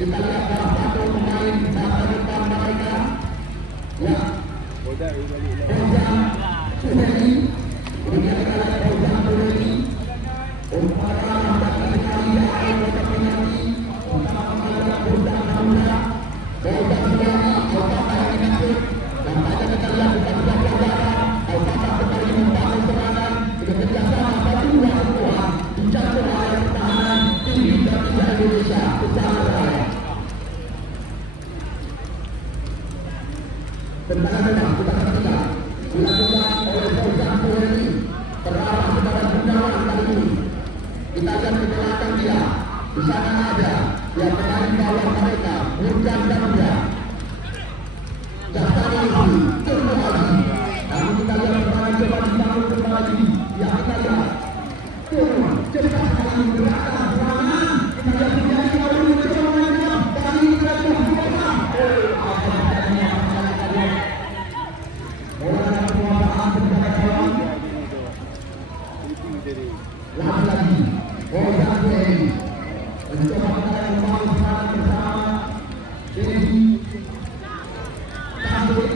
Kita lihat salah satu pemain dasar utama Tendangan kita ketiga dilakukan oleh Fauzan Suhaimi terarah kepada Gunawan kali ini. Kita akan ke belakang dia. Di sana ada yang pemain bawah mereka, Nurjan dan Muda. Jasani lagi, turun lagi. Namun kita lihat pemain coba dibangun kembali. Ya kita lihat turun cepat sekali gerakan serangan. Kita lihat menjadi orang yang coba mainkan kali ini kita lihat lagi-lagi Fauzan Suhaimi mencoba menarik kembali serangan bersama Dedi Tasik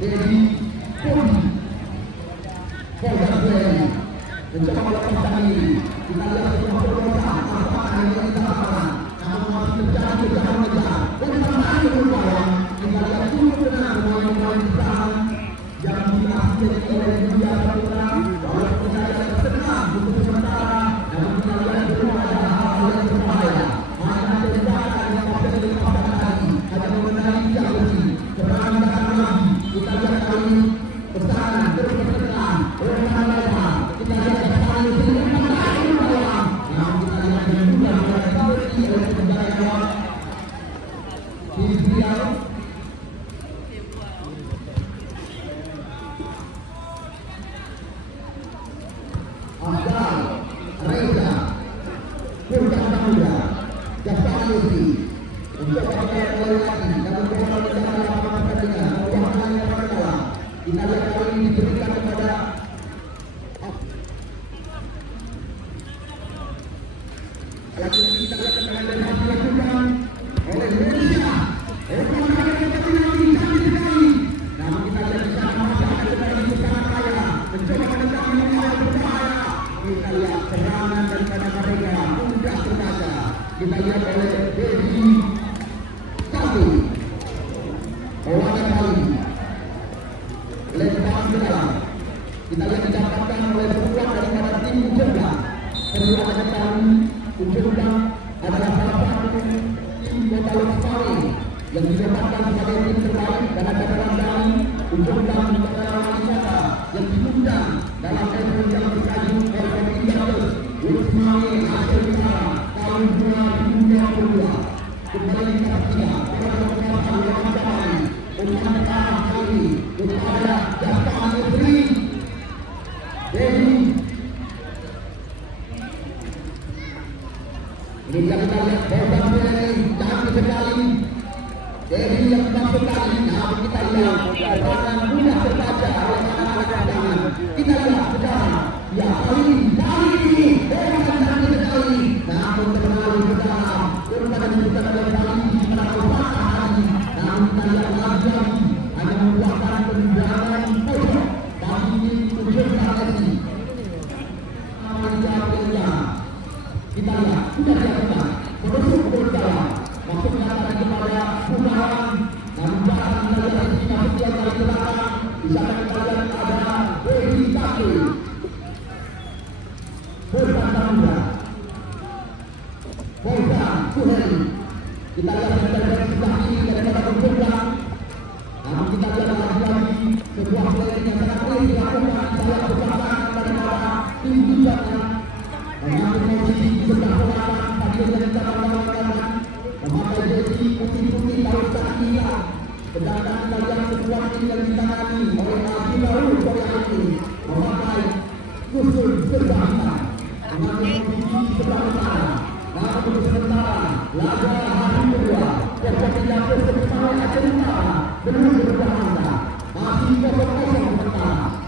Dedi Pudi. Fauzan Suhaimi mencoba melepaskan diri. Kita lihat sebuah perkosaan apakah yang kita lakukan, namun masih terjadi kejar-kejar dan kembali berubah. Kita lihat dulu dengan pemain-pemain serangan yang diasihkan oleh India Saputra. Walaupun saya senang untuk sementara, namun kita lihat belum ada hal-hal yang berbahaya. Hanya tembakan yang bisa dilepaskan lagi, hanya mengenai Yahudi. Serangan datang lagi. Kita lihat kali ini pesanan terus bertekan. Orang-orang kita lihat pesanan di sini kembali berulang. Namun kita lihat dengan mudah seperti oleh penjaga gawang Israel. Abdal, Reza, Nurjan dan Muda, Jasani lagi. Untuk pakai oleh lagi, namun bola menjaga lapangan pertandingan. Peluang yang berkalah. Kita lihat kali ini diberikan kepada lagi-lagi kita lihat tendangan dari hasil dilakukan oleh Indonesia. Tendangan yang cantik sekali. Namun kita lihat di sana masih ada tendangan di sana kaya. Mencoba menendang yang berbahaya. Kita lihat serangan daripada mereka mudah terbaca. Kita lihat oleh Dedi Tasik. Bola kali lemparan bola. Kita lihat didapatkan oleh peluang daripada tim Jombang. Perlu ada ketahui Jombang adalah salah satu tim Kota Lestari yang didapatkan sebagai tim terbaik dan ada dalam dari Jombang negara wisata yang diundang dalam event yang bertajuk Event Indonesia Wismani Asia Utara tahun 2022. Kembali kita tidak pada kesempatan yang kembali pemerintahan kali kepada Jasani Negeri Dedi. Ini yang kita lihat Fauzan Suhaimi cantik sekali. Dedi yang masuk kali. Namun kita lihat serangan mudah terbaca oleh anak-anak cadangan. Kita lihat sekarang ya kali ini Fauzan cantik sekali. Namun terlalu ke dalam. Kemudian dibuka oleh kali ini pada Fauzan lagi. Namun kita lihat lagi hanya membuatkan tendangan pojok bagi tim Jombang FC. Kita lihat sudah dilakukan menusuk ke dalam masuknya tadi kepada Gunawan. Namun jangan kita lihat ini masuk dia kali ke belakang. Di sana kita lihat ada Dedi Tasik, Fauzan Muda, Fauzan Suhaimi. Kita lihat dari sebelah kiri daripada Jombang. Namun kita lihat lagi sebuah planning yang sangat baik dilakukan saya bersama daripada tim Jombang. Mengambil posisi di sebelah selatan, sambil dari cabang kanan, memakai jersey putih-putih taruh kaki. Sedangkan kita lihat sebuah tim yang ditangani oleh Haji Baru Korea ini memakai kusur serba hitam. Mengambil posisi di sebelah utara. Namun untuk sementara, laga hari kedua, sepertinya bersama Aceh Utara belum berjalan. Masih 0-0 sementara.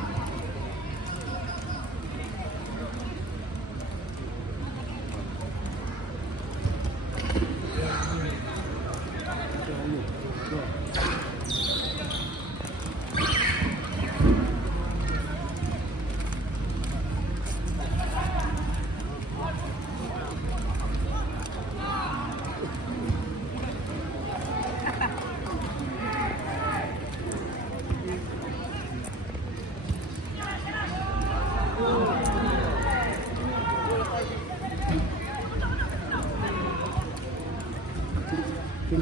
Yang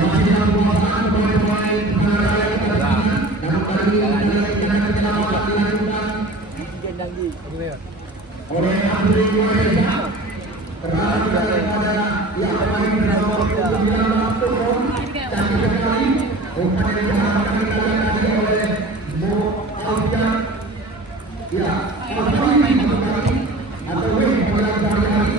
masih dalam penguasaan pemain-pemain Pengaraya kita dalam kali ini yang dilakukan oleh Abdul Ibrahim terhadap daripada yang pemain nomor 29 Turun dan sekali umpan yang diharapkan tadi oleh Mo Alfian ya kembali atau win kembali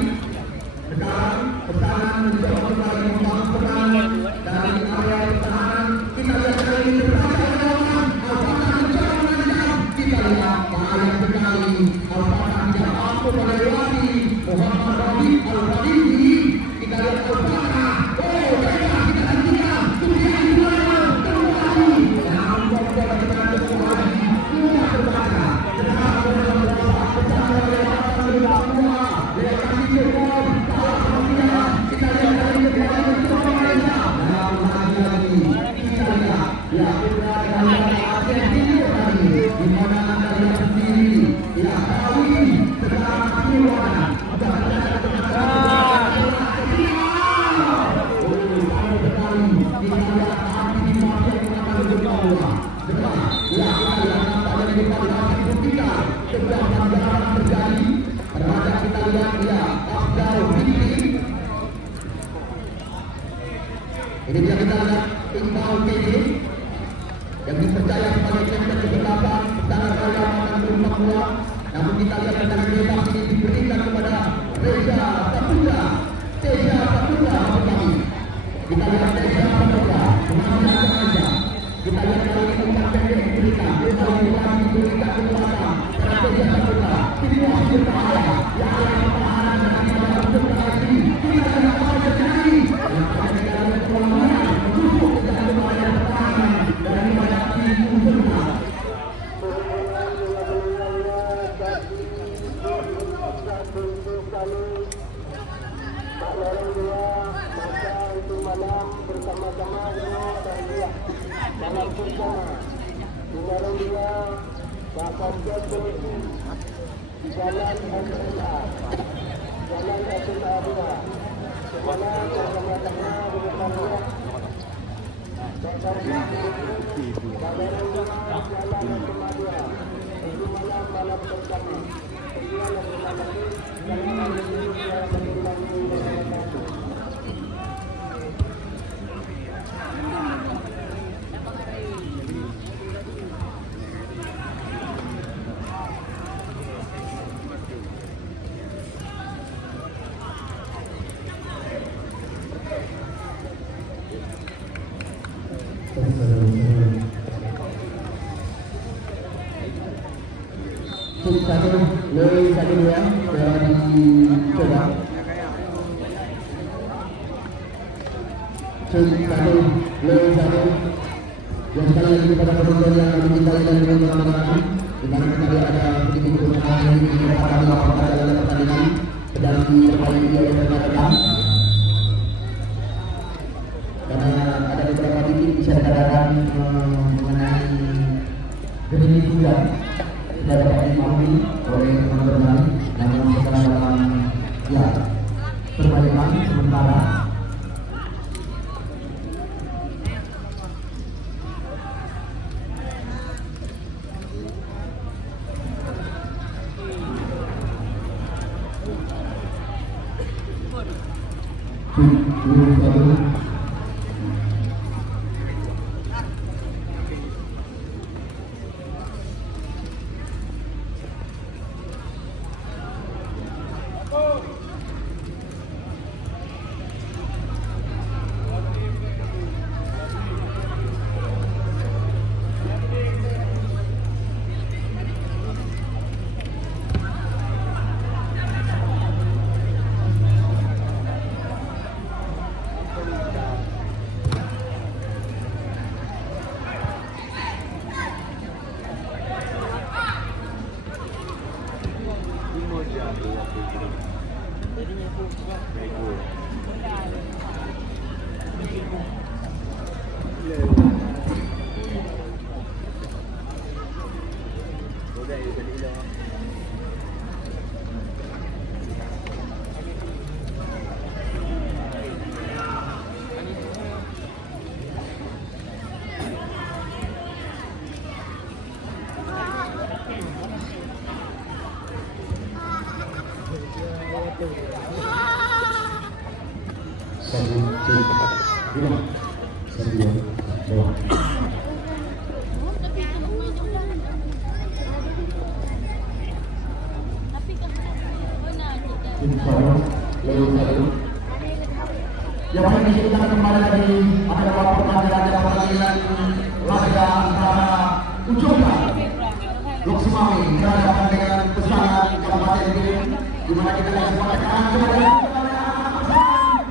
sekarang pertahanan mencoba kembali membangun pertahanan dari area pertahanan. Kita lihat kali ini pertahanan apakah mencoba menendang, kita lihat bahaya sekali apakah tidak mampu melewati Muhammad Rabi Al-Fadili. Kita lihat apakah kita hentikan kemudian dimana kembali namun bola kita kembali sudah terbaca ini dia kita lihat Iqbal PD yang dipercaya sebagai kapten keberlapang secara dalam mengambil bola. Namun kita lihat tendangan bebas ini diberikan kepada Reza Saputra. Kita lihat Reza Saputra mengambil Reza. Kita lihat kali ini umpan pendek diberikan. Reza diberikan ke belakang. Reza Saputra situasi berbahaya. Yang ada pertahanan dan tidak untuk berhasil. Kita lihat apa yang terjadi. Satu lebih satu ya dari coba satu lebih satu yang sekali lagi kepada penonton yang mencintai dan menonton di mana kita lihat ada sedikit kemenangan ini pada lapangan dalam pertandingan sedang diperbaiki oleh rekan-rekan karena ada beberapa titik bisa dikatakan mengenai gerimis juga tidak dapat dimaklumi oleh teman-teman, namun setelah dalam ya perbaikan sementara Yang akan kita kembali dari adalah pertandingan yang pertandingan laga antara Ujoka Lok Sumawi berhadapan dengan Pesangan Kabupaten Biren, di mana kita lihat sebuah tekanan kepada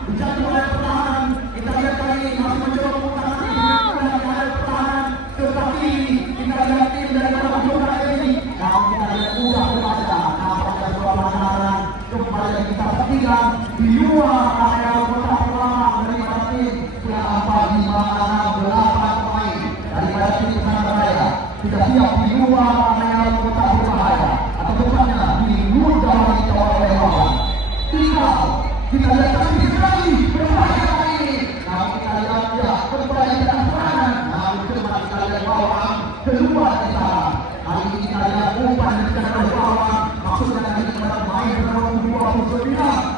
dijatuh oleh pertahanan. Kita lihat kali ini masih mencoba memutakan pertahanan, tetapi kita lihat tim dari Ujoka ini kalau kita lihat mudah membaca apakah sebuah pertahanan kembali kita perhatikan di luar area kotak perlahan daripada tim apa di mana 8 pemain daripada tim Pesanggerahan tidak siap di luar area kotak berbahaya atau tepatnya di luar dari kawasan lawan. Kita lihat kali sekali berbahaya ini. Kalau kita lihat ya kembali dan serangan, namun cepat kita lihat bawang keluar di sana. Kali ini kita lihat umpan dari bawang. Maksudnya tadi kepada pemain bernomor 29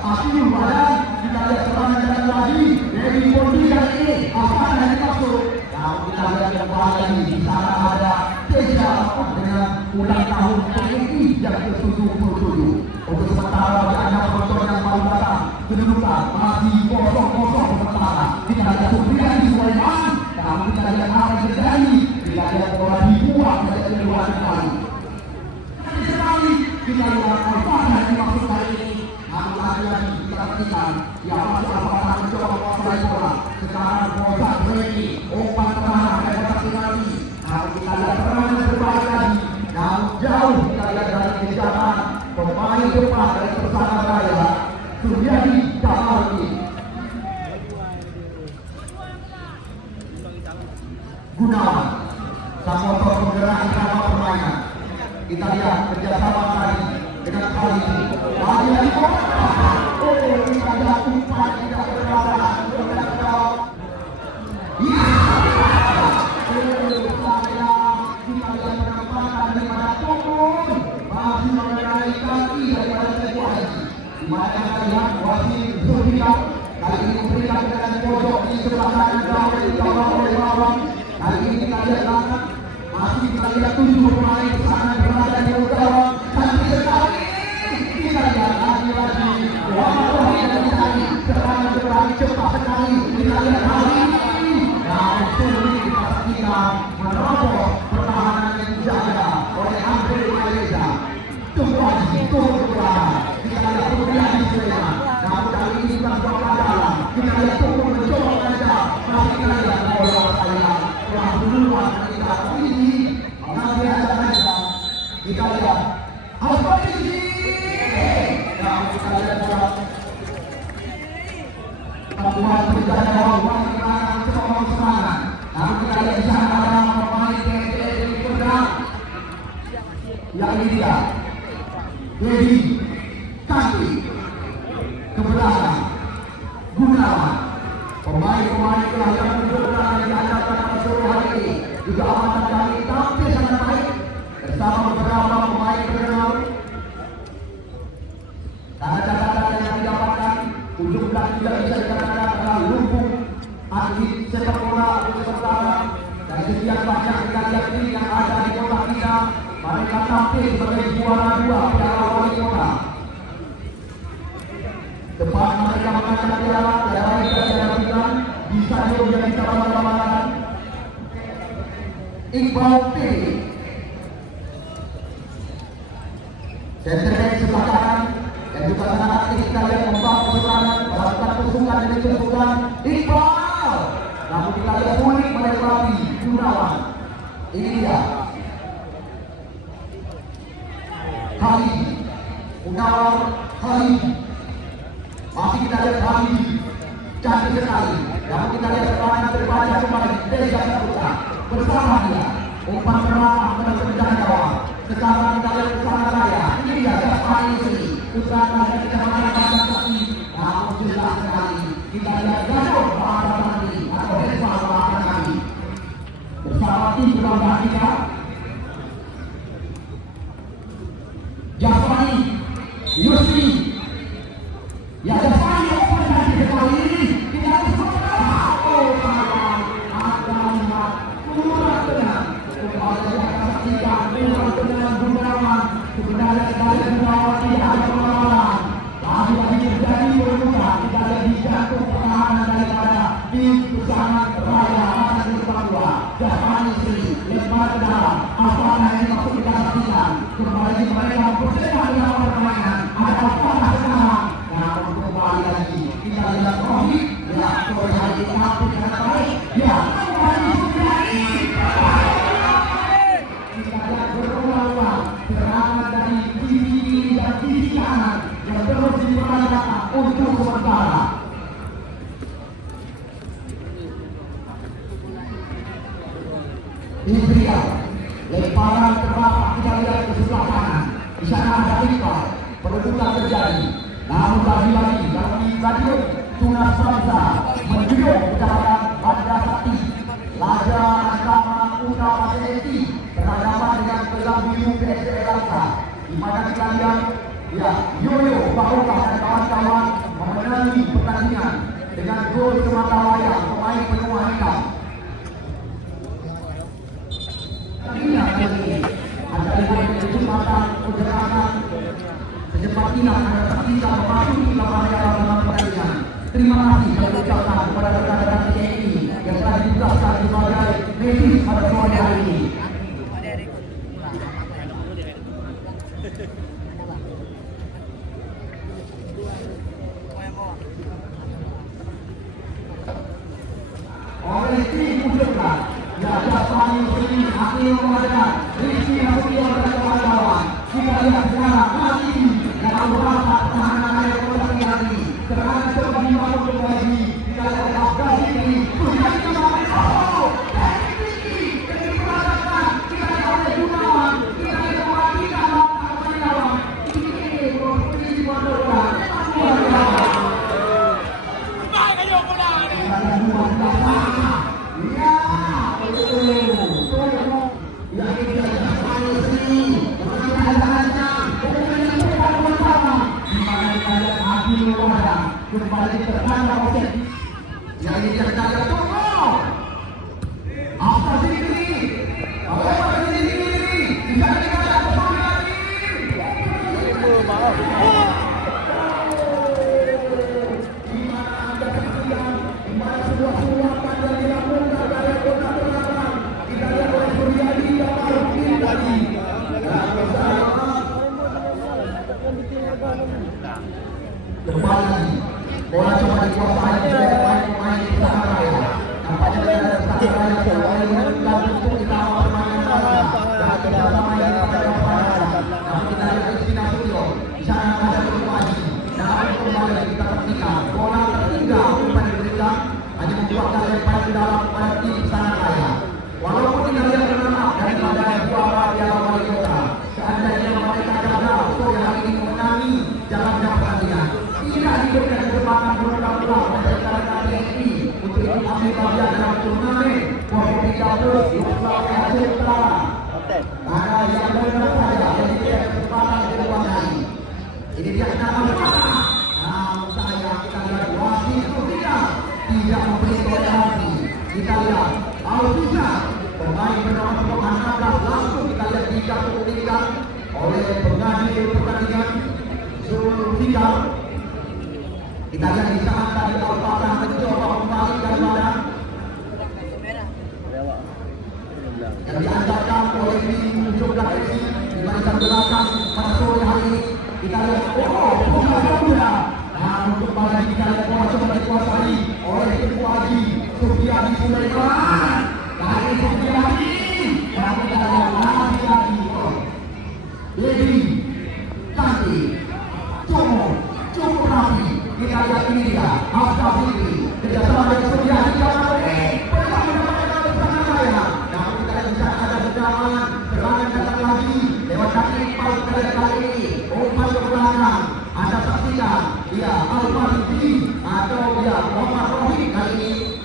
Asyul Badan. Kita lihat serangan dari lagi dari Bondi kali ini akan yang dimaksud. Kalau kita lihat yang bahaya ini di sana ada Teja dengan ulang tahun PNI yang ke-77. Untuk sementara bagi anda penonton yang baru datang, kedudukan masih kosong sementara. Kita lihat Supriyadi Sulaiman. Kalau kita lihat apa yang terjadi, kita lihat bola dibuang dari luar kembali. Kita lihat apa yang dimaksud kali ini. Lagi-lagi kita perhatikan yang masuk apakah mencoba menguasai bola. Sekarang bola ini umpan pertahanan dari kotak penalti. Kalau kita lihat serangan berbalik lagi yang jauh, kita lihat dari kejaran pemain depan dari Pesanggerahan Suryadi Kamardi Gunawan sang motor penggerak drama permainan. Kita lihat kerjasama tadi dengan kali lagi kita lihat umpan tidak berlawan masih mengenai kaki daripada Teguh Haji. Di mana kita lihat wasit Zulfiqar kali ini memberikan dengan pojok di sebelah kanan jauh dari bawah oleh bawang. Kali ini kita lihat langkah masih kita lihat 7 pemain Pesangan berada di utara. Cantik sekali. Kita lihat lagi-lagi wah ini tadi serangan berlari cepat sekali. Kita lihat hari ini dan sulit kita saksikan menerobos pertahanan yang dijaga oleh Andre Malaysia. Turun ke belakang. Kita lihat Supriyadi Sulaiman. Namun kali ini bukan bola dalam. Kita lihat Tukur mencoba mengejar. Tapi kita lihat bola sayang telah duluan kita ini. Nanti ada saja. Kita lihat Al-Fatih. Namun kita lihat bola. Pembuat berjalan bawah belakang semua serangan. Namun kita lihat di sana ada pemain TNI bergerak. Yang ini dia. Dedi kaki ke belakang Gunawan. Pemain-pemain telah yang menunjukkan yang diadakan pada sore hari ini juga amat kami tampil sangat baik bersama beberapa pemain terkenal. Karena catatan yang didapatkan ujung belakang tidak bisa dikatakan adalah lumbung atlet sepak bola untuk sementara. Dari sekian banyak kita lihat ini yang ada di kota kita, mereka tampil sebagai juara 2 Piala Wali Kota. Depan mereka mengangkat piala mereka dilakukan di stadion yang kita bangga-banggakan. Iqbal P. Center back sebelah kanan yang juga sangat aktif kita lihat membangun serangan, melakukan pusukan demi pusukan. Iqbal, namun kita lihat sulit melewati Gunawan. Ini dia Khalid Gunawan Khalid cantik sekali. Namun kita lihat serangan terbaca kembali Desa Saputra bersama dia umpan perang menerjang gawang. Sekarang kita lihat bersama saya. Ini dia Gaspari Sri putra dari Kecamatan Kaki. Namun jelas sekali kita lihat Gatot Maharani atau Desa Maharani bersama tim berbangga kita. Gaspari Yusri ya Gaspari umpan dari sekali ini kita harus oh sayang ada kurang benar kembali akan saksikan kurang benar Gunawan sebenarnya kembali Gunawan tidak ada pengawalan lagi terjadi berbuka kita lihat di jantung pertahanan daripada tim Pesangan Raya Masa Depan 2 Gaspari Sri lebar ke dalam apakah ini masuk kita saksikan kembali mereka bersedia dalam permainan ada apakah sekarang namun kembali lagi kita lihat Rohit ya sore hari ini hampir sangat baik ya kembali Supriani kita lihat berulang-ulang serangan dari sisi kiri dan sisi kanan yang terus diperagakan untuk sementara. Ini beliau lemparan terbapak kita lihat ke sebelah kanan di sana ada Iqbal perebutan terjadi namun lagi-lagi dalam stadion Tunas Bangsa menjunjung kejahatan Bandar Sakti laga antara Una Maseneti berhadapan dengan Kelang Biru PSL Langka di mana kita lihat ya Yoyo Bahoka dan kawan-kawan memenangi pertandingan dengan gol semata wayang pemain penua hitam. Ini ada kesempatan pergerakan secepat ini akan kita memasuki lapangan pertandingan. Terima kasih saya ucapkan kepada rekan-rekan TNI yang telah ditugaskan sebagai medis pada sore hari ini. Oleh tim Mujurkan ya Gaspari Sri akhirnya mengadakan Rizky Nasution dan kawan-kawan. Kita lihat sekarang kali ini dalam beberapa pertahanan air kota ini serangan coba dibangun kembali. Kita lihat Afghan ini sudah kembali dan diperagakan kita lihat oleh Gunawan kita lihat orang kita lawan lawan ini seperti di Bandara baik ayo bola kembali tertanda oset yang ini dia sedang tunggu apa sih ini apa sih ini bisa dikata kembali lagi di mana anda saksikan di mana sebuah suapan yang dilakukan dari kota Belakang kita lihat oleh Suryadi yang baru lagi dan bersama kembali lagi bola coba dikuasai oleh pemain-pemain Pesangan Raya. Nampaknya ada Pesangan Raya yang dalam bentuk utama permainan bola dan bersama yang pada lapangan. Namun kita lihat Rizky Nasution di sana ada berkuasi. Namun kembali kita perhatikan bola tertinggal umpan diberikan hanya membuatkan lemparan ke dalam kepada tim Pesangan Raya. Walaupun kita lihat menang daripada juara Piala Wali Kota, seandainya mereka gagal sore hari ini menangi jalannya pertandingan. Tidak diberikan kesempatan berulang-ulang oleh rekan-rekan TNI untuk ikut ambil bagian dalam turnamen Forkopimda Plus di Sulawesi Utara. Karena yang benar saja yang diberikan kesempatan kedua kali. Ini dia nama pertama. Namun saya kita lihat wasit tidak memberi toleransi. Kita lihat Alvisa pemain bernama 16 langsung kita lihat dijatuhkan oleh pengadil pertandingan Zulfikar. Kita lihat di sana tadi Al-Fatah mencoba membalikkan badan yang diantarkan oleh tim Jogja FC di barisan belakang pada sore hari ini. Kita lihat bola namun kembali kita lihat bola coba dikuasai oleh Ibu Haji Supriani Sulaiman dari Supriani dan kita lihat lagi Dewi Tanti cukup rapi. Kita lihat ini dia Afghan Fikri kerjasama dengan Surya di kawasan ini. Bersama dengan bersama saya. Namun kita bisa ada berjalan serangan datang lagi lewat kaki paut kali ini. Umpan ke belakang. Anda saksikan dia Al-Faridi atau dia Muhammad Rohid kali ini.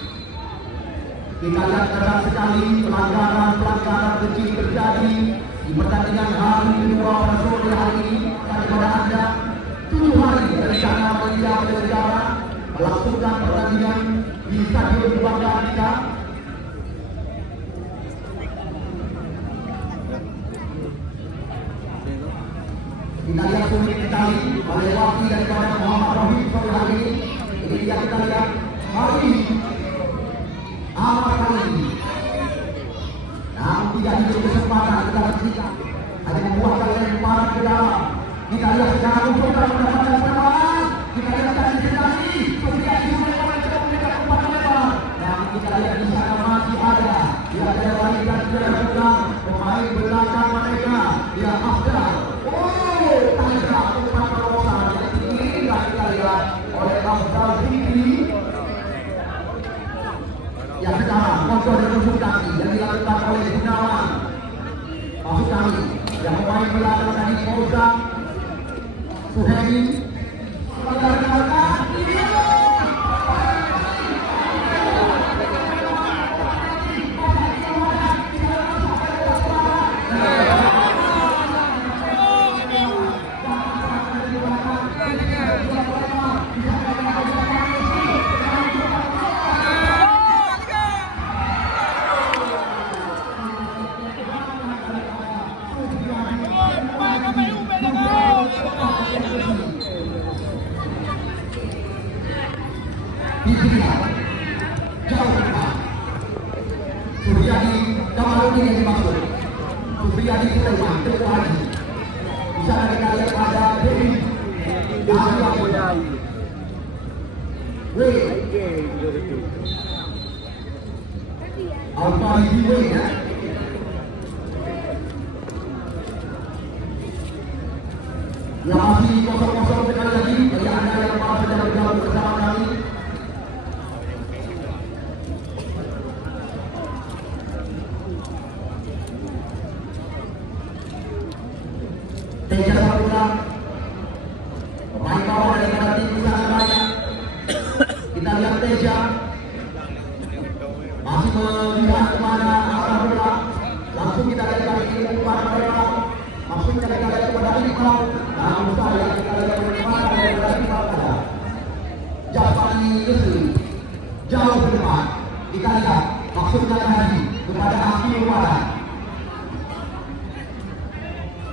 Kita lihat keras sekali pelanggaran kecil terjadi di pertandingan hari kedua pada sore hari ini. Kepada Anda 7 hari rencana Malaysia Negara melangsungkan pertandingan di Stadion Kebanggaan kita. Kita lihat sulit sekali melewati daripada Muhammad Rohid sore hari ini. Ini dia kita lihat hari ini amat kali ini. Namun tidak diberi kesempatan kita saksikan. Ada membuahkan lemparan ke dalam. Kita lihat secara umum mendapatkan perlawanan. Kita lihat tadi sendiri. Surya juga mencoba memberikan umpan lebar. Namun kita lihat di sana masih ada. Dia ada lagi dan dia sedang pemain belakang mereka. Dia Afdal. Tanda umpan terobosan yang tidak kita lihat oleh Afdal Fikri. Yang sekarang kontrol dan konsultasi yang dilakukan oleh Gunawan. Maksud kami yang pemain belakang tadi Fauzan Suhedi jauh ke depan. Suryadi Kamarudin yang dimaksud. Suryadi Sulaiman Teguh Haji. Di sana kita lihat ada Dewi Al-Faridi ya. Yang masih kosong-kosong sekali lagi bagi Anda yang mau sedang bergabung bersama kami. Teja Saputra, pemain bawah dari tim Nusantara. Kita lihat Teja masih melihat kemana arah bola. Langsung kita lihat kali ini umpan mereka. Maksudnya kita lihat kepada Iqbal. Namun saya kita lihat kemana dari Iqbal ada Jafari Yusri jauh ke depan. Kita lihat maksudnya lagi kepada Hakim Wala.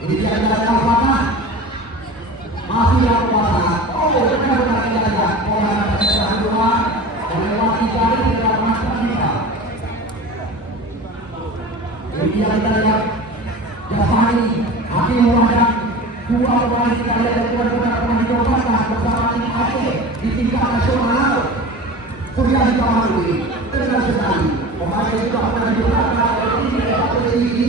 Ini dia adalah Al-Fatah. Masih yang kuasa. Benar-benar kita lihat pola perjalanan dua melewati jari di dalam masa kita. Ini dia kita lihat Jafari Hakim Wala. Dua pemain kita lihat dari benar-benar pemain diobatkan bersama tim Aceh di tingkat nasional. Surya di Kamarudin dengan sekali pemain juga akan diobatkan oleh tim Aceh ini.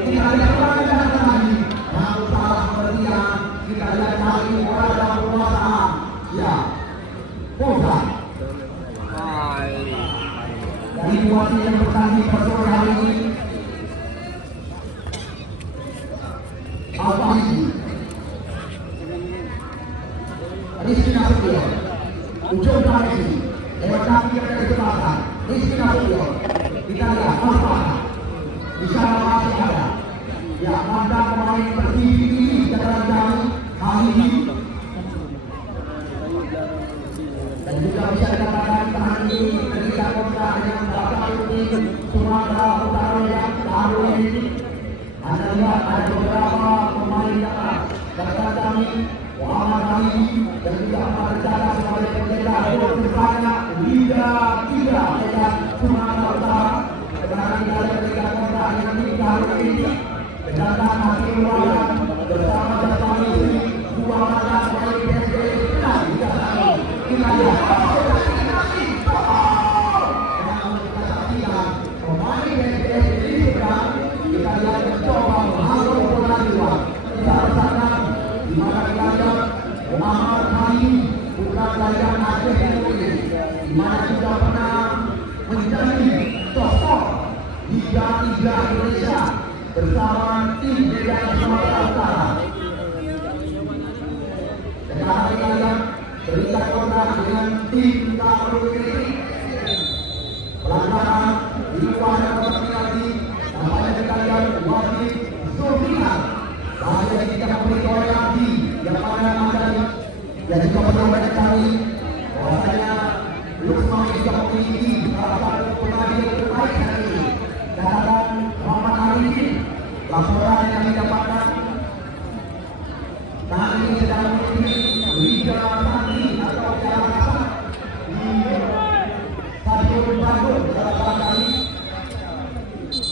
Kita lihat perjalanan lagi. Namun salah pengertian kita lihat kali ada penguasaan. Ya, Fauzan. Dari dua tim yang bertanding pada sore hari ini, Al-Faridi, Rizky Nasution, ujung kaki lewat kaki yang ada di belakang. Rizky Nasution, kita lihat Al-Fatah. Di sana masih ada. Ya, mantan pemain Persibi ini dalam jauh hari ini. Dan juga bisa dikatakan tahan ini ketika kontrak dengan Bapak tim Sumatera Utara yang baru ini. Anda lihat ada beberapa pemain yang datang kami Muhammad Ali dan juga akan berjaga sebagai pendeta gol terbanyak Liga 3 dekat Sumatera Utara. Sekarang kita lihat ketika kontrak dengan tim baru ini. Sedangkan Hakim Wala bersama Jafari Yusri dua mata pemain PSG benar juga kami. Kita lihat kita saksikan pemain PSG ini sedang kita lihat mencoba menghalau bola di luar. Kita rasakan di mana kita lihat Muhammad Ali bukan layan Aceh ini. di mana juga pernah menjadi sosok Liga Indonesia bersama tim Medan Sumatera Utara. Sekarang kita lihat terikat kontrak dengan tim Tarung Kritik. Pelanggaran di luar dan lagi nampaknya kita lihat wasit Zulfiqar. Bahaya kita memberi toleransi yang pada anda yang juga perlu mengetahui bahwasanya Lukman juga memiliki salah satu pengadil terbaik hari ini. Catatan Muhammad Arifin, laporan yang kami dapatkan saat ini sedang memiliki Liga Santri atau Piala Kasar di Stadion Bandung beberapa kali.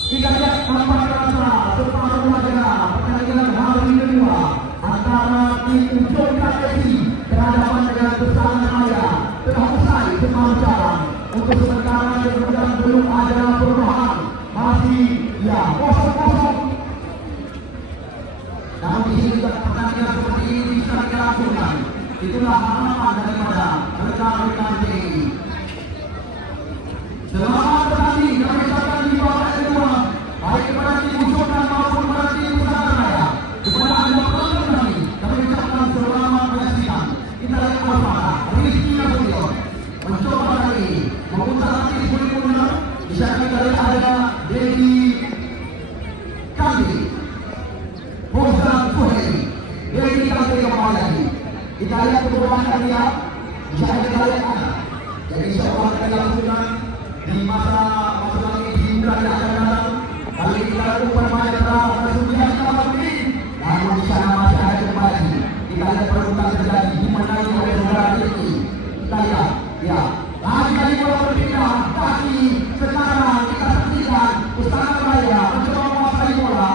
Kita lihat tampak terasa separuh laga pertandingan hari kedua antara tim Ujung KPSI berhadapan dengan Persana Raya telah usai semalam jalan. Untuk sementara kemudian belum ada perubahan, masih ya kosong-kosong. Namun di sini juga pertandingan seperti ini bisa dilakukan. Itulah harapan daripada rekan-rekan TNI. Selamat bertanding kami ucapkan di babak kedua, baik kepada tim Ujung maupun kepada tim Persana Raya. Kepada anda penonton kami ucapkan selamat menyaksikan. Kita lihat Alfara, Rizky Nasution mencoba kali ini memutar hati sepenuhnya. Bisa kita lihat ada Dedi Kandi, Bozan Suheri, Dedi Kandi kembali lagi. Kita lihat perubahan dia, bisa kita lihat ada. Jadi seolah kita lakukan di masa lagi di bulan yang akan datang. Kali kita lakukan banyak terang kesulitan kita ini, namun di sana masih ada kembali. Kita lihat perubahan terjadi di mana oleh saudara ini. Kita lihat, ya, lagi bola berpindah, tapi sekarang kita saksikan Persana Raya mencoba menguasai bola.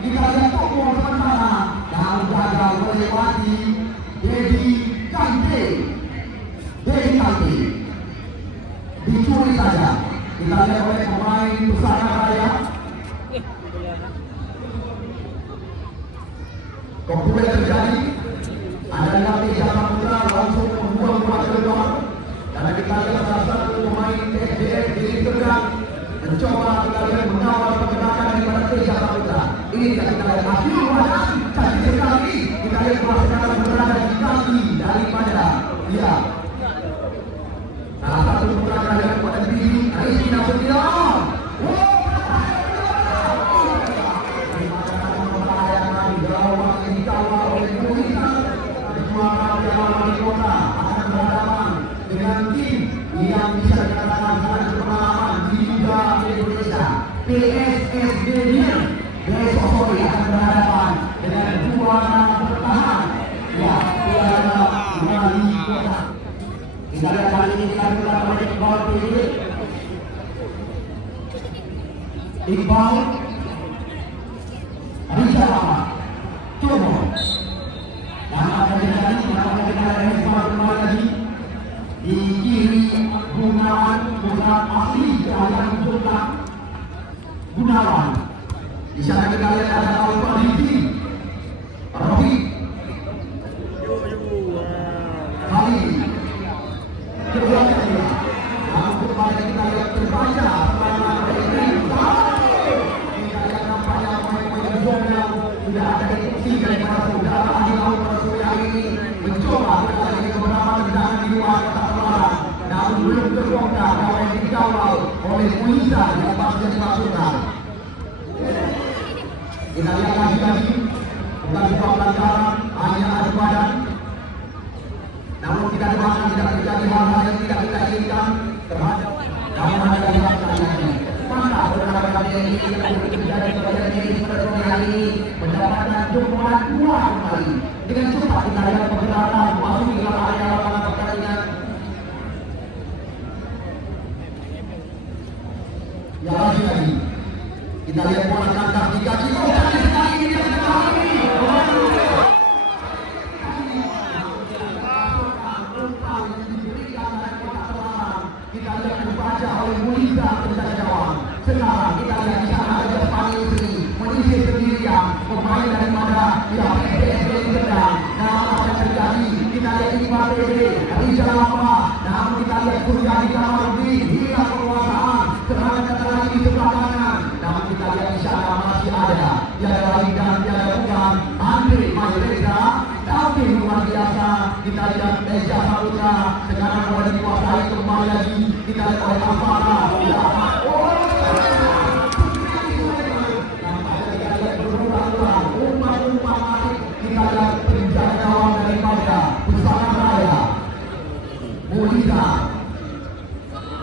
Kita lihat pukul sementara dan gagal melewati Dedi Kandi. Dedi Kandi dicuri saja. Kita lihat oleh pemain Persana Raya. Kemudian terjadi ada latih Jaka Putra langsung membuang bola keluar. Karena kita lihat salah satu pemain SDF di Tegak mencoba kita lihat mengawal pergerakan daripada Jaka Putra. Ini kita lihat hasil wadah cantik sekali. Kita lihat bola sekarang berada di kaki daripada dia. Salah satu putra dari kekuatan tinggi Rizky Nasution. Dengan tim yang bisa dikatakan sangat berpengalaman di Liga Indonesia, PSSD besok sore akan berhadapan dengan dua nama bertahan, ya, Piala Wali Kota. Kita lihat kali ini kita mulai oleh Iqbal PD. Iqbal Rizal Ahmad Cobo. Dan akan terjadi nampaknya kita ada Iqbal kembali lagi di kiri Gunawan asli alias Gunawan. Di sana kita lihat ada Alfa Riki Rofi kali kedua kali. Langsung kembali kita lihat terbaca selama ini. Kita lihat nampaknya pemain-pemain yang sudah ada di daripada saudara Adi Laut Rasulullah ini mencoba berkali beberapa tendangan di luar kotak penlarang, namun belum terbongkar bahwa yang dikawal oleh Muisa yang pasti dimasukkan. Kita lihat lagi bukan sebuah pelanggaran, hanya adu badan. Namun kita doakan tidak terjadi hal-hal yang tidak kita inginkan terhadap namun ada di bangsa ini. Maka saudara-saudara ini yang terjadi pada ini seperti hari ini mendapatkan jumlah dua kembali. Dengan cepat kita lihat pergerakan masuk ke dalam area lapangan pertandingan. Ya lagi kita lihat bola tangkap di kaki. Oh, cantik sekali ini yang kita ini. Kita lihat dibaca oleh Muliza penjaga gawang. Sekarang kita lihat di sana ada Spanyol ini menyisir sendirian pemain daripada PSSD Sedang. Nah, apa yang terjadi? Kita lihat di PSSD Rizal Ahmad. Nah, Namun kita lihat Kurnia di Kamarudin hilang penguasaan. Serangan datang lagi di sebelah kanan. Namun kita lihat di sana masih ada. Tiada lain dan tiada bukan Andre Mayoreza. Tapi luar biasa. Kita lihat Eja Saputra. Sekarang boleh dikuasai kembali lagi. Kita lihat oleh Alvara. Kita lihat penjaga gawang daripada Pusaka Raya Molina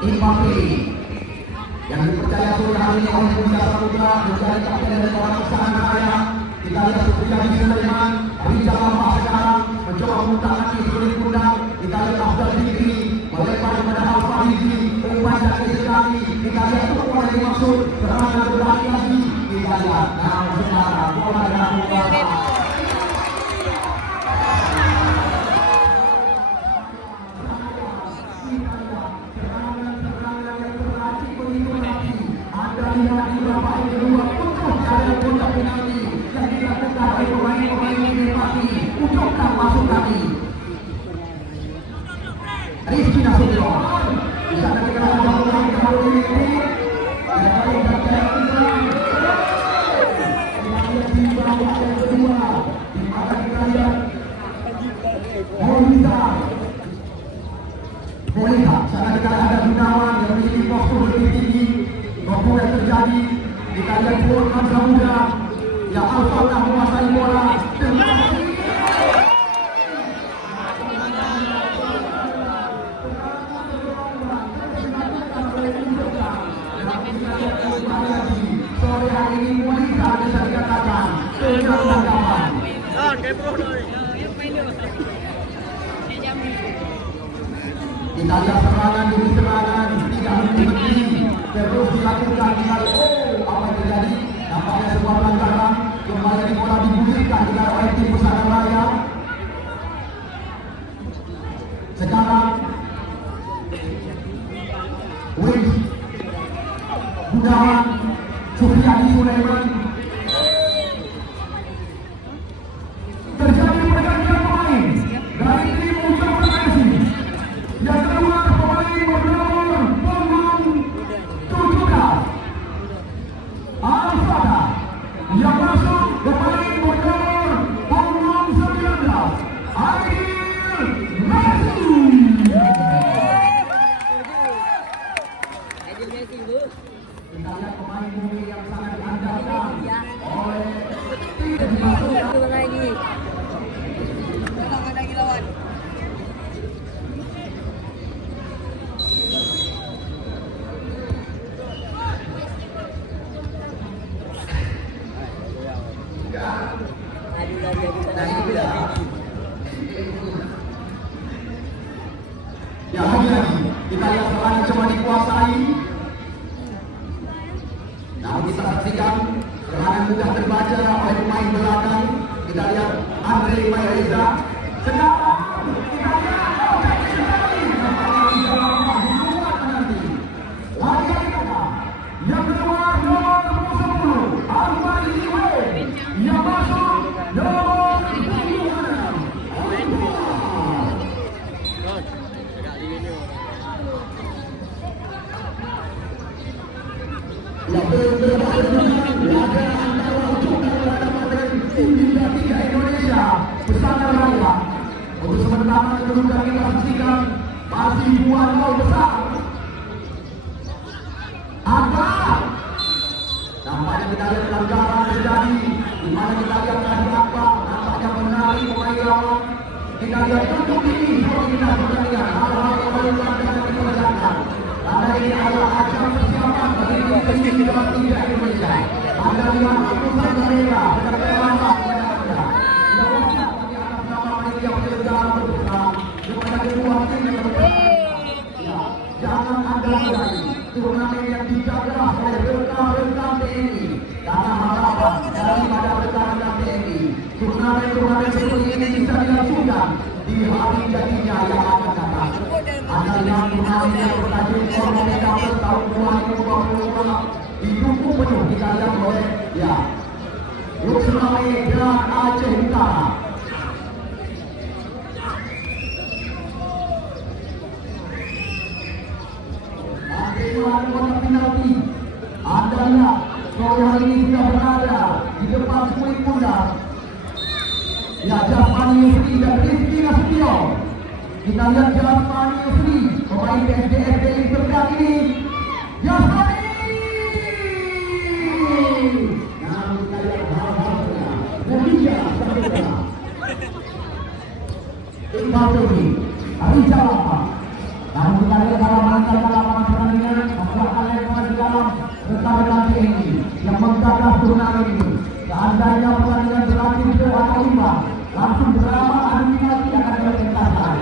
Mbappe yang dipercaya sore hari ini oleh Bunda Saputra menjadi kapten dari Pusaka Raya. Kita lihat Supriyadi Sulaiman Rijal Lambah sekarang mencoba menggunakan isu pundak. Kita lihat Abdul Fikri melempar kepada Al-Farizi umpan dari sekali. Kita lihat bola yang dimaksud serangan berlari lagi. Kita lihat nah sekarang bola yang Rizky Nasution bisa dikatakan bahwa ini Molina, sangat dekat ada Gunawan yang memiliki postur lebih tinggi. Apa yang terjadi? Kita lihat gol Hamzah Muda yang Al-Fatah menguasai bola dengan sore hari ini Molina bisa dikatakan dengan tanggapan. Kita lihat serangan demi serangan tidak henti terus dilakukan. Kita apa yang terjadi? Nampaknya sebuah pelanggaran. Kembali bola digulirkan oleh tim Pusaka Raya. Sekarang Wins Gunawan Supriyadi Sulaiman. Terjadi pergantian pemain dari tim Ujung Permesi. Yang keluar pemain bernomor punggung 17 Al-Fatah. Yang masuk pemain bernomor punggung 19 Aidil Messi. Kita lihat pemain bumi yang sangat diandalkan oleh tim dimasukkan lagi. Ada lawan. Ya lagi-lagi kita lihat serangan coba dikuasai. Namun kita saksikan serangan mudah terbaca oleh pemain belakang. Kita lihat Andre Mayoreza. Sekarang kita lihat lagi yang keluar nomor 10 Al-Farizi yang masuk nomor 26 Indonesia Pusaka Raya. Untuk sementara kedudukan kita saksikan masih 2-0 besar. Apa? Nampaknya kita lihat pelanggaran terjadi. Di mana kita lihat tadi apa? Nampaknya menarik pemain lawan. Kita lihat tutup ini seperti kita pertandingan. Hal-hal yang melakukan dan dikerjakan. Karena ini adalah acara persiapan bagi tim dalam Liga Indonesia. Ada 500 daerah dengan pemerintah kepada Anda. Yang wajib bagi atas nama panitia penyelenggara berbesar kepada kedua tim yang berbeda. Jangan Anda lagi turnamen yang dijaga oleh rekan-rekan TNI. Karena harapan daripada rekan-rekan TNI, turnamen seperti ini bisa dilangsungkan di hari jadinya yang akan datang. Ada yang turnamen yang bertajuk Corona Cup tahun 2022 didukung penuh kita lihat oleh Luxrawe dan Aceh Utara. lakukan kotak penalti. Anda lihat, sore hari ini sudah berada di depan kulit pundak. Ya, Jasmani Yusri dan Rizky Nasution. Kita lihat Jasmani Yusri, pemain SDSD Serdang ini. Jasmani! Namun kita lihat hal-halnya. Indonesia Serdang. Iqbal Turi, Arisa Lapa. Namun kita lihat dalam lancar lapangan pertandingan, masyarakat lewat di dalam rekan-rekan TNI yang menggagas turnamen ini. Seandainya pertandingan berakhir ke atau imbang, langsung drama adu penalti akan dilakukan.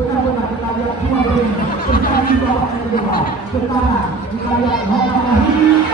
Benar-benar kita lihat dua game terjadi bawah kedua. Sekarang kita lihat Muhammad Wahid.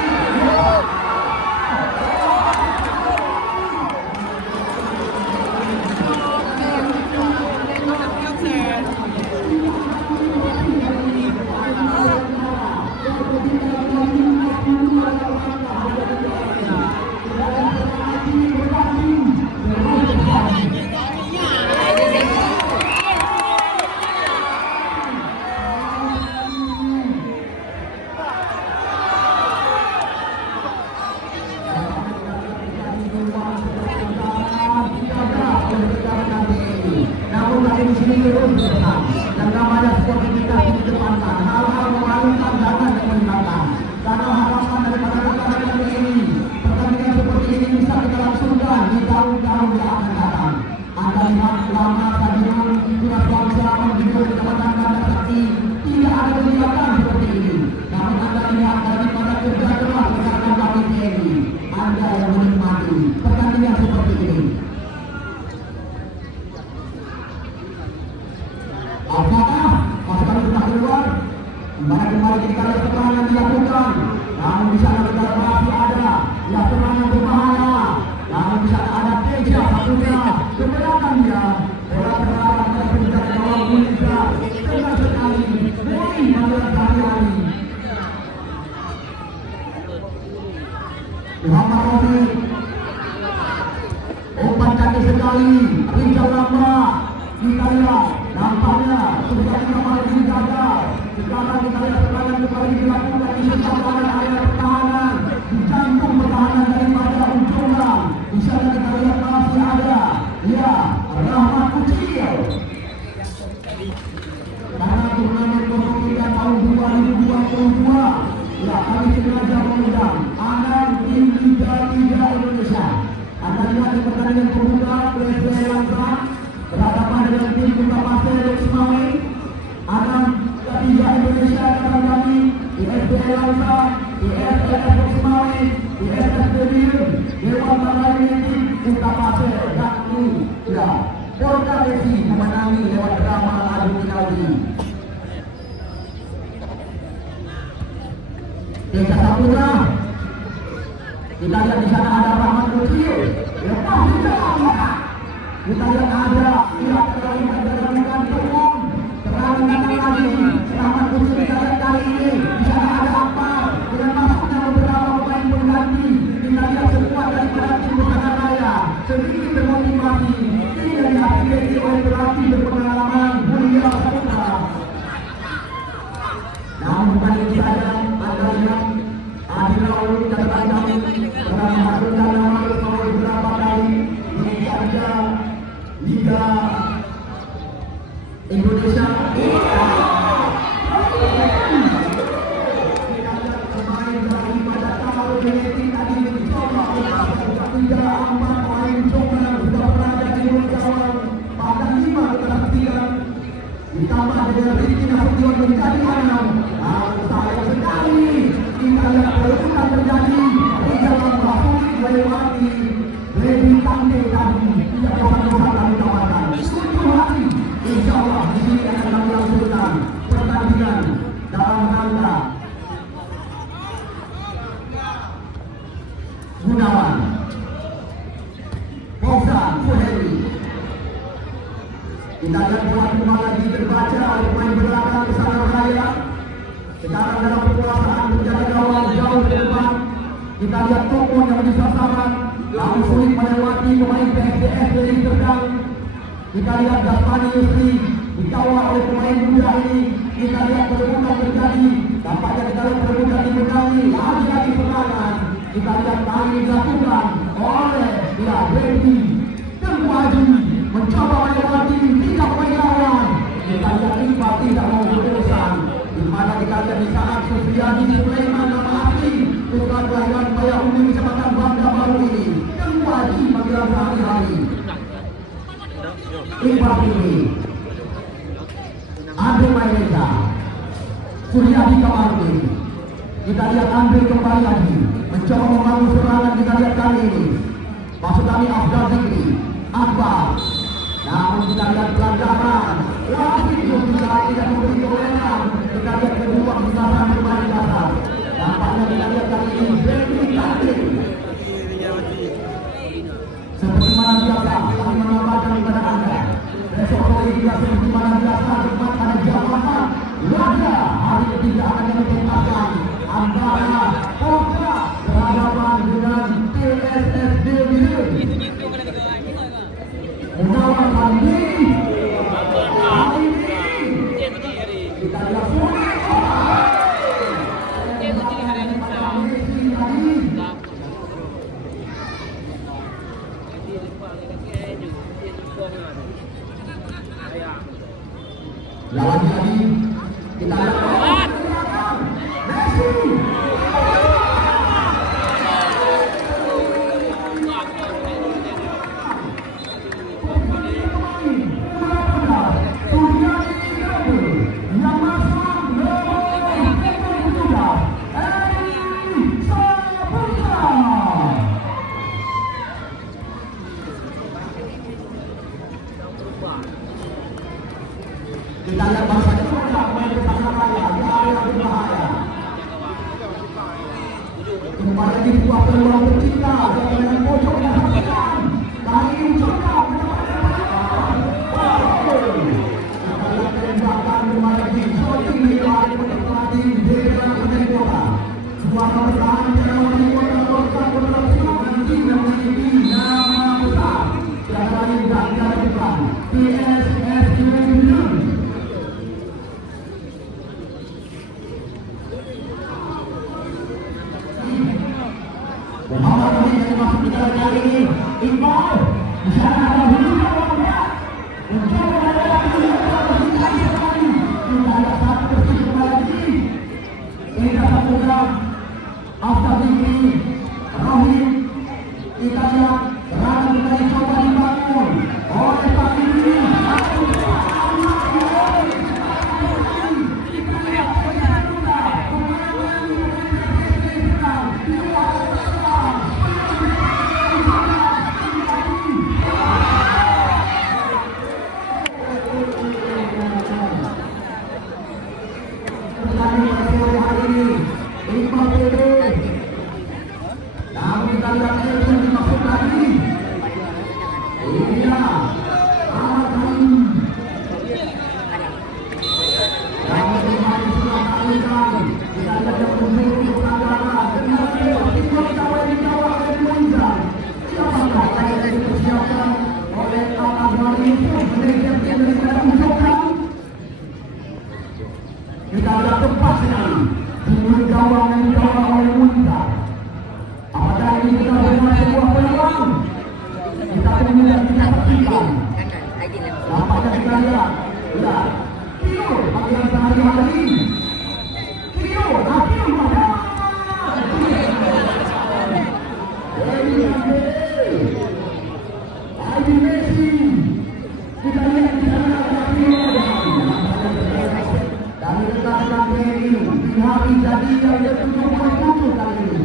Dan namanya sportivitas dikedepankan, hal-hal memalukan jangan dimenangkan. Karena harapan daripada rekan-rekan ini, pertandingan seperti ini bisa kita langsungkan di tahun-tahun yang akan datang. Anda lihat lama stadion Tunas Bangsa menjadi Kecamatan Bandar Sakti tidak ada kegiatan seperti ini. Namun Anda lihat daripada kerja keras rekan-rekan kami TNI, Anda yang menikmati pertandingan seperti ini. Apakah pasukan sudah keluar? Kembali kita lihat serangan dilakukan. Namun di sana kita masih ada ya serangan berbahaya. Namun di sana ada Teja Saputra. Kebenaran dia bola terlarang dan berjalan bawah Indonesia. Dengan sekali Boi Mandala Jariani. Muhammad Rafiq. Umpan kaki sekali. Rizal Lamba. Kita lihat nampaknya sudah kembali gagal. Sekarang kita lihat serangan kembali dilakukan di sebelah area pertahanan, di jantung pertahanan daripada Ujunglang. Di sana kita lihat masih ada, ya Rahmat Kucil. Karena turnamen kompetisi tahun 2022, ya kami sengaja mengundang anak tim Liga Indonesia. Anda lihat di pertandingan pembuka PSBL Langsang berhadapan dengan tim Kota Pasir Loksmawe. Anak Liga Indonesia akan kami di SBL Langsang, di SLS Loksmawe, di SS Stadium, Dewan Parlemen tim Kota Pasir dan ya Polda Desi memenangi lewat drama adu penalti. Teja Saputra. Kita lihat di sana ada Rahmat Kucil. Lepas di dalam. Kita lihat ada pihak terlibat dalam gantungan. Serangan datang lagi. Rahmat Kucil kita lihat kali ini. Di sana ada apa? Dengan masuknya beberapa pemain pengganti. Kita lihat sekuat daripada tim Nusantara Raya. Sedikit bermotivasi. Ini yang diakhiri oleh pelatih berpengalaman Mulia Saputra. Namun bukan itu saja. Anda lihat Adil Raul catatan kami telah menghasilkan nama selama beberapa kali di saja Liga Indonesia. Pemain daripada Kawal Genetik tadi mencoba untuk 3-4 pemain coba sudah berada di luar Kawal pada 5 ketertiban ditambah dengan Rizky Nasution menjadi 6. Sayang sekali kita lihat pelukan terjadi di dalam Rasul melewati Gunawan, Fauzan Suhaili. Kita lihat buat kembali lagi terbaca oleh pemain belakang Kesana Raya. Sekarang dalam kekuasaan menjaga gawang jauh ke depan. Kita lihat Tokon yang menjadi sasaran, lalu sulit melewati pemain PSDS dari Serdang. Kita lihat Gaspani Yusri dikawal oleh pemain muda ini. Kita lihat perebutan terjadi. Tampaknya kita lihat perebutan dimenangi. Lagi-lagi serangan. Kita lihat kali ini dilakukan oleh Brady Tengku Haji mencoba melewati 3 pemain lawan. Kita lihat Iqbal tidak mau berurusan. Di mana kita lihat di saat Sufiani Sulaiman nama asli putra kelahiran Bayah Umi Kecamatan Banda Baru ini. Tengku Haji panggilan sehari-hari. Iqbal ini Andre Maileza Suryadi Kamarudin. Kita lihat Andre kembali lagi mencoba membangun serangan. Kita lihat kali ini maksud kami Afdal Zikri Akbar, namun kita lihat pelanggaran lagi kita tidak memberi kewenangan. Kita lihat kedua kesalahan bermain dasar. Nampaknya kita lihat kali ini Brady Kantin seperti mana biasa kami menambahkan kepada anda. Besok hari juga seperti mana biasa cepat ada jamaah laga hari ketiga akan dituntaskan antara Potra berhadapan dengan PSSD Biren. Gunawan kali ini kita lihat sulit. Lagi-lagi kita lihat Messi. Kita lihat bangsa Jepang main bersama Raya di area berbahaya. Kembali lagi sebuah peluang tercipta dengan pojok yang tertekan. Kali ini coba mendapatkan kita lihat tembakan kembali lagi shooting di area penikmati Dewa Putri Kota. Sebuah pertahanan Dewa Putri Kota Kota berlangsung tim yang memiliki nama besar. Tiada lain dan tiada bukan PSS Union. Muhammad Ali yang masuk di dalam kali ini Iqbal di sana ada hubungan orangnya mencoba melewati kita lihat satu bersih kembali lagi. Ini satu program After ini Rohim. Kita lihat serangan kita dicoba dibangun oleh kali ini. Namun kita lihat yang dimaksud lagi. Iya, Ahmad Halim. Namun dimaksud sudah kali kan. Kita lihat yang memiliki pelanggaran. Dengan ikut capai di bawah dari Moizan. Siapakah yang dipersiapkan oleh Ahmad Halim? Manajer tim daripada Ujokan. Kita lihat tepat sekali. Timur gawang yang dikawal oleh Moizan. Apakah ini kita bermain sebuah peluang? Kita kemudian kita saksikan. Nampaknya kita lihat. Ya, Tio panggilan sehari-hari. Tio, Tio mana? Adi Messi. Kita lihat di sana ada Tio. Dari rekan-rekan BNI di hari jadi yang ke-77 kali ini.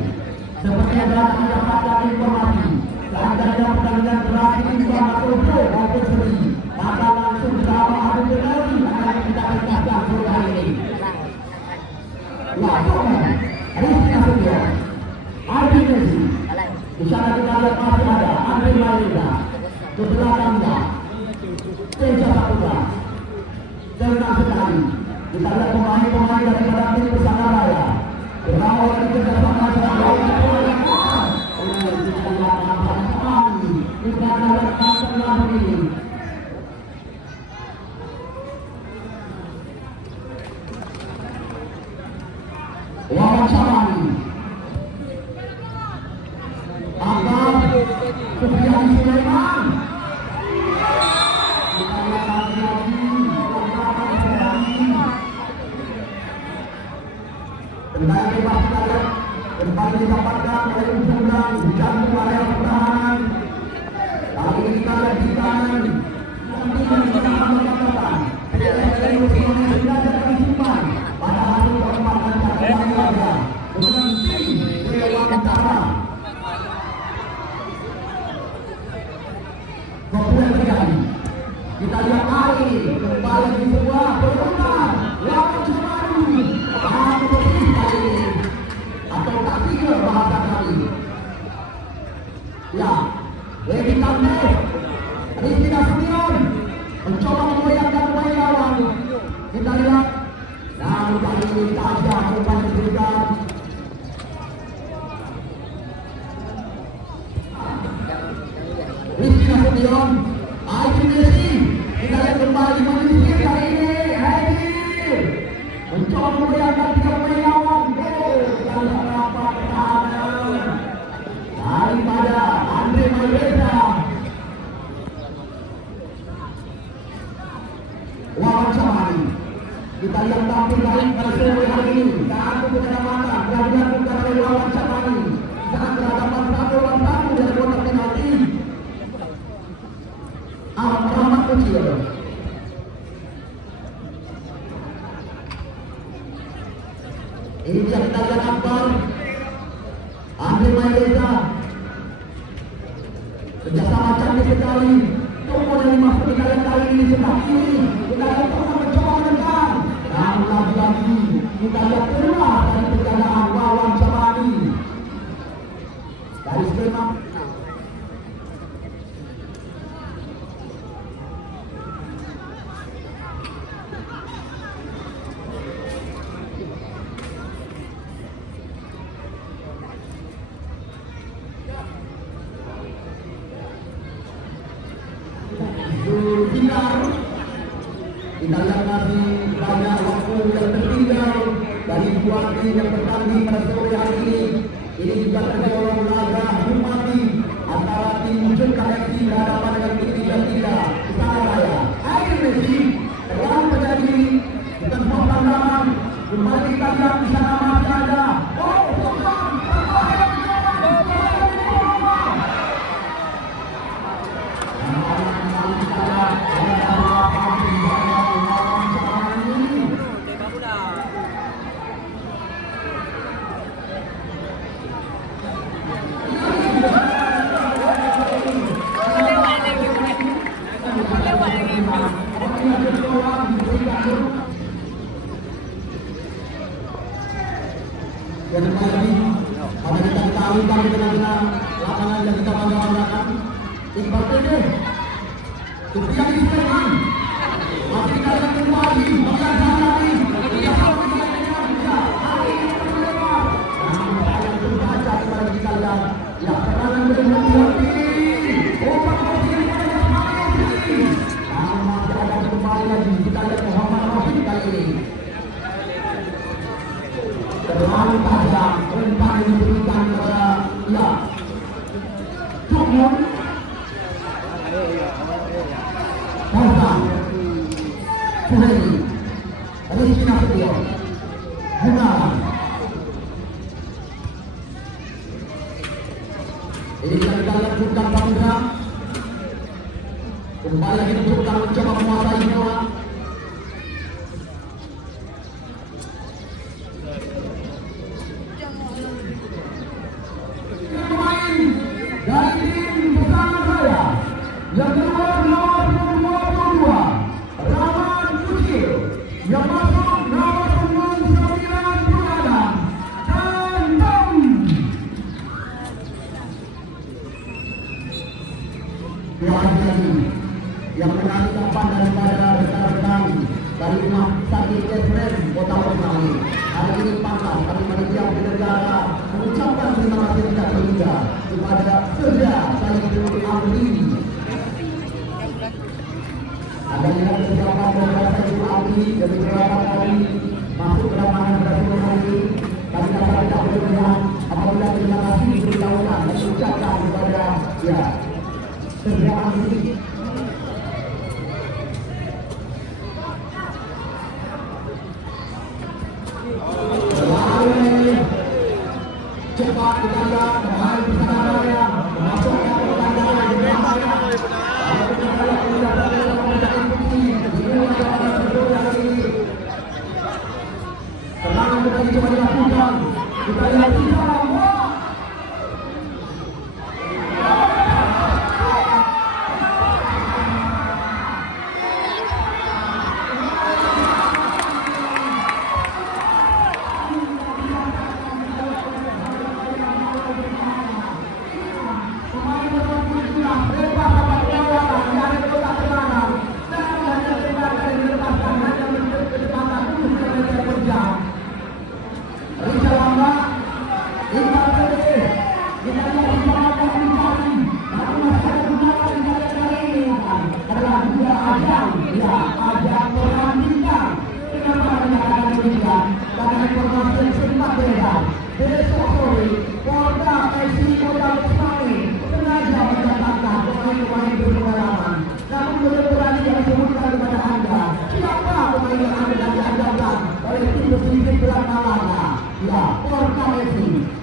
Seperti yang telah didapatkan informasi, saat ada pertandingan terakhir di Bangka Tojo maupun Seri, maka langsung bersama adu penalti akan kita pecahkan sore hari ini. Langsung, Rizky Nasution, Adi Messi, Di sana kita lihat masih ada Andre Maeda ke belakangnya Teja Saputra dengan sekali kita lihat pemain-pemain daripada tim Pesanggaraya berawal dari kerjasama dengan Wawan Syamani Abang Sufiani Sulaiman kembali bebas kembali didapatkan oleh Undang jantung area pertahanan. Kali ini kita lihat di kanan nanti kita akan mengatakan pada hari keempat dan dengan tim Dewa Antara kemudian terjadi kita lihat hari kembali di sebuah pertarungan lawan Cemadu atau tak bahasa kami ya Levi Tante Rizky Nasution mencoba mengoyakkan pemain lawan. Kita lihat dan kali ini tajam umpan diberikan Rizky Nasution Aiki Messi. Kita lihat kembali menyisir kali ini Aiki mencoba mengoyakkan tiga pemain lawan. Dan berapa pertahanan daripada Andre Maeda Wawan Syamani. Kita lihat tampil lain pada sore hari ini dan kemenangan yang dilakukan oleh Wawan Syamani saat berhadapan satu lawan satu dari kotak penalti Ahmad Kecil. Ini dia kita lihat aktor Andre Maeda kerjasama cantik sekali. Tunggu dari masuk kita lihat kali ini sebelah kiri kita lihat pernah mencoba menekan dan lagi-lagi kita lihat keluar dari penjagaan Wawan Syamani dari skema. Kita lihat masih banyak waktu yang tertinggal dari dua tim yang bertanding pada sore hari ini. Ini juga tergolong laga hormati antara tim Muncul FC berhadapan dengan tim 33 Pesanggaraya. Akhir Messi telah menjadi bukan sebuah pelanggaran. Kembali kita lihat di sana masih ada. Dan kembali pada kita dikawinkan dengan lapangan yang kita bangga-banggakan Iqbal PD Sufiani Sulaiman masih kita lihat kembali bahkan hari kita sampai dengan hari ini terlewat dan saya terbaca kepada kita lihat ya serangan berhenti obat posisi yang masih dan masih ada kembali lagi kita lihat Muhammad Rafiq kali ini terlalu tajam umpan yang diberikan kepada ya Cukmun Fauzan Suhaili Rizky Nasution Gunawan. Ini kita lihat Sultan Samudra kembali lagi Sultan mencoba menguasai bola. Dari tim Pesanggaraya yang keluar nomor 22 Rahman Kecil yang masuk nomor 9 Purada dan Tom juga kepada Surya Saiful Amri. Adanya kesiapan dari Saiful Amri dan beberapa kali masuk ke lapangan Rasul Hari. Kami dapat tidak berlebihan apabila terima kasih diberitahukan dan ucapkan kepada Surya Amri. Cepat kita lihat pemain Persebaya masuk ke pertandingan di Persebaya. Serangan kita coba dilakukan. Kita lihat kita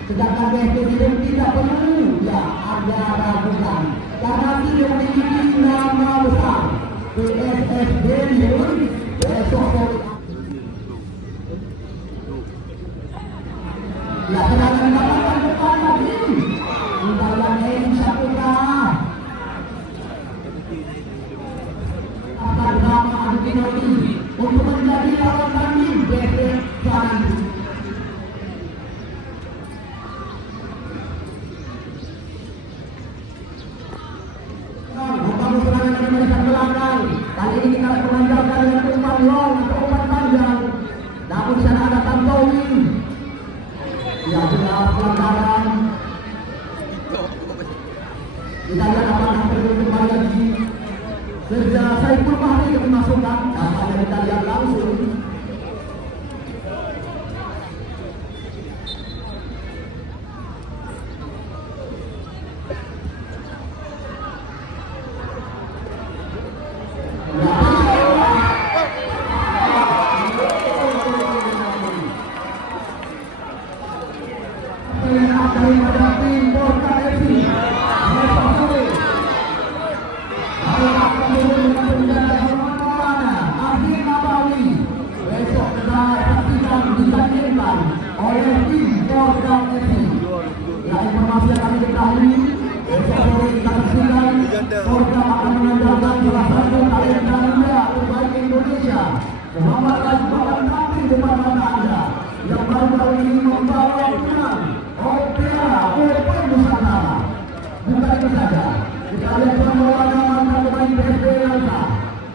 sedangkan Presiden tidak perlu Anda ragukan karena dia memiliki nama besar PSSB besok serangan mendapatkan depan lagi umbalan Eni Saputra akan drama adu penalti untuk menjadi lawan tanding Presiden Sanandi. Kali ini kita memanjangkan dengan umpan long atau umpan panjang. Namun di sana ada Tantowi. Ya sudah pelanggaran. Kita lihat apakah perlu kembali lagi. Sejak Saiful Bahri dimasukkan, apakah kita lihat langsung. Informasi yang kami ketahui, besok sore kita saksikan program akan menandalkan salah satu talenta muda terbaik Indonesia, Muhammad Rajbalan tampil depan mata Anda yang baru-baru ini membawa menang Opera Open Nusantara. Bukan itu saja, kita lihat pengelolaan mantan pemain PSB Lansa.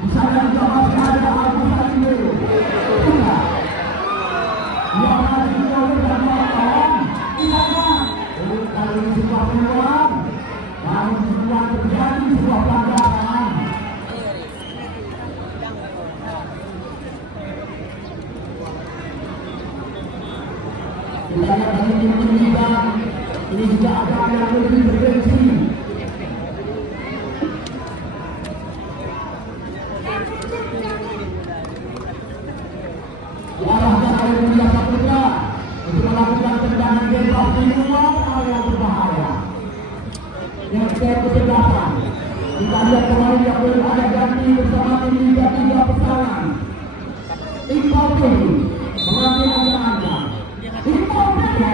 Di sana juga masih ada Agus Harimero. Yang ada di bawah dan kawan di sana. Kali ini sebuah peluang, namun sebuah terjadi sebuah pelanggaran. Kita lihat dari tim penyidik, ini juga ada yang lebih bergengsi. Diarahkan oleh Surya Saputra untuk melakukan tendangan bebas di luar area berbahaya. Yang ke-18 kita lihat kemarin yang belum ada ganti bersama tim Liga 3 Pesanan. Iqbal Kedi mengambil anda. Iqbal Kedi.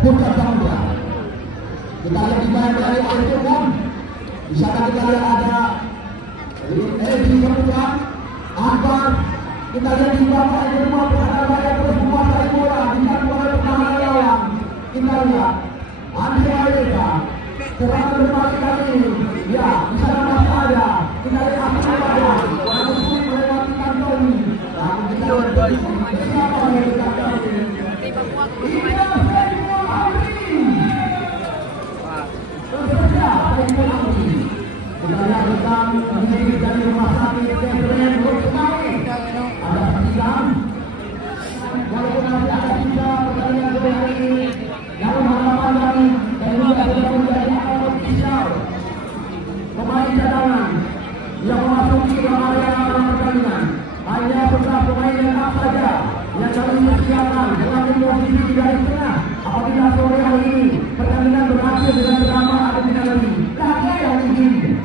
Putar Samudra. Kita lihat di bawah dari Al-Quran. Di sana kita lihat ada Edi Samudra, Akbar. Kita lihat di bawah ada rumah Persebaya terus menguasai bola di Dari rumah sakit Kevin Rukmani ada pertandingan, walaupun masih ada 3 pertandingan sore hari ini, namun harapan kami dan juga sudah menjadi official pemain cadangan yang memasuki area pertandingan hanya beberapa pemain yang tak saja yang kami persiapkan dengan posisi di garis tengah. Apabila sore hari ini pertandingan berakhir dengan drama atau tidak lagi yang ingin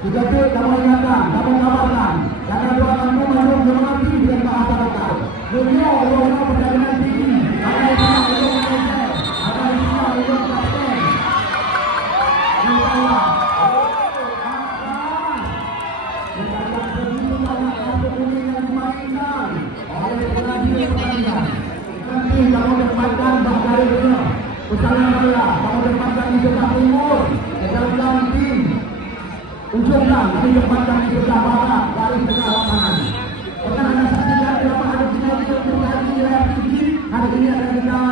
juga itu kamu ingatkan, kamu kabarkan, karena doa kamu belum mengerti dengan bahasa lokal. Beliau belum perjalanan tinggi, ada yang belum selesai, ada yang belum kapten. Insyaallah. Dengan begitu banyak kartu kuning yang dimainkan oleh pengadil pertandingan. Nanti kamu dapatkan dari dunia. Usaha saya, kamu dapatkan di sebelah timur, dalam tim. Ujungkan kami tempatkan di sebelah barat dari tengah lapangan. Karena anda saksikan di lapangan ada sinyal terjadi di layar TV. Hari ini akan kita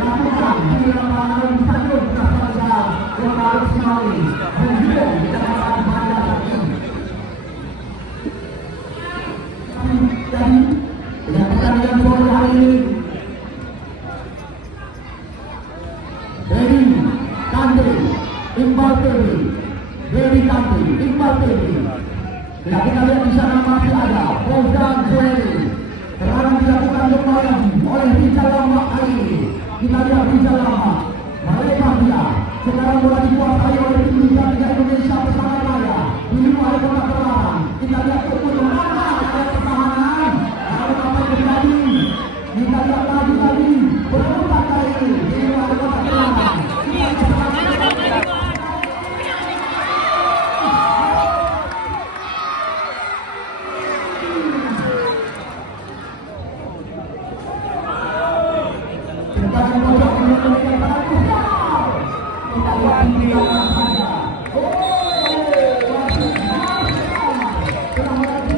lakukan di lapangan stadion Prasaja Kota Arus Maui. Menjunjung di Kecamatan Banda Sakti. Jadi dengan pertandingan sore hari ini, Dedi Kante Iqbal TV, Dedi Kante Iqbal TV. Dan kita lihat di sana masih ada Fauzan Zuhairi. Sekarang dilakukan kembali oleh Rizal Lama hari ini. Kita lihat Rizal Lama mereka dia sekarang bola dikuasai oleh tim Liga 3 Indonesia bersama Raya di luar kota Terlarang. Kita lihat